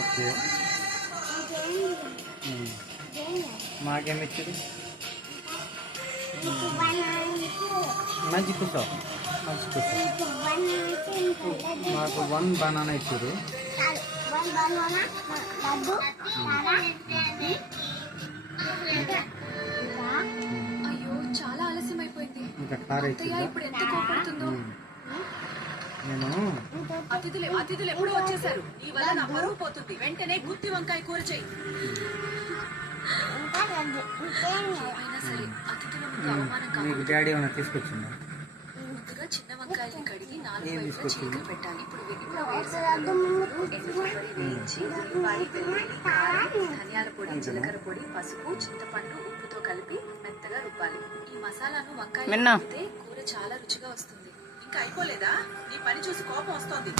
Okay మాకేమి ఇచ్చారు? మంచి కూర్చో మంచి కూర్చో. మాకు 1 బనానా ఇచ్చారు. అయ్యో చాలా ఆలస్యం అయిపోయింది. ఇంకా కార్ ఇచ్చిందా? ఇప్పుడు ఎంత కోపడుతుందో. నేను అతిథులు ఎప్పుడూ వచ్చేసారు. ఈ వల్ల నా పరువు పోతుంది. వెంటనే గుత్తి వంకాయ కూర చెయ్యి. ఏమైనా సరే అతిథుల ముందు అవమానం మీకు కాకూడదు. డాడీ ఏమైనా తీసుకొచ్చిందా? ముందుగా చిన్న వంకాయల్ని కడిగి 4 వైపులా తీసుకొచ్చింది? చీలికలు పెట్టాలి. ఇప్పుడు వేయించి ఉల్లిపాయ, వెల్లుల్లి, కారం, ధనియాల పొడి, జీలకర్ర పొడి, పసుపు, చింతపండు, ఉప్పుతో కలిపి మెత్తగా రుబ్బాలి. ఈ మసాలాను వంకాయ కూర చాలా రుచిగా వస్తుంది. ఇంకా అయిపోలేదా? నీ పని చూసి కోపం వస్తోంది.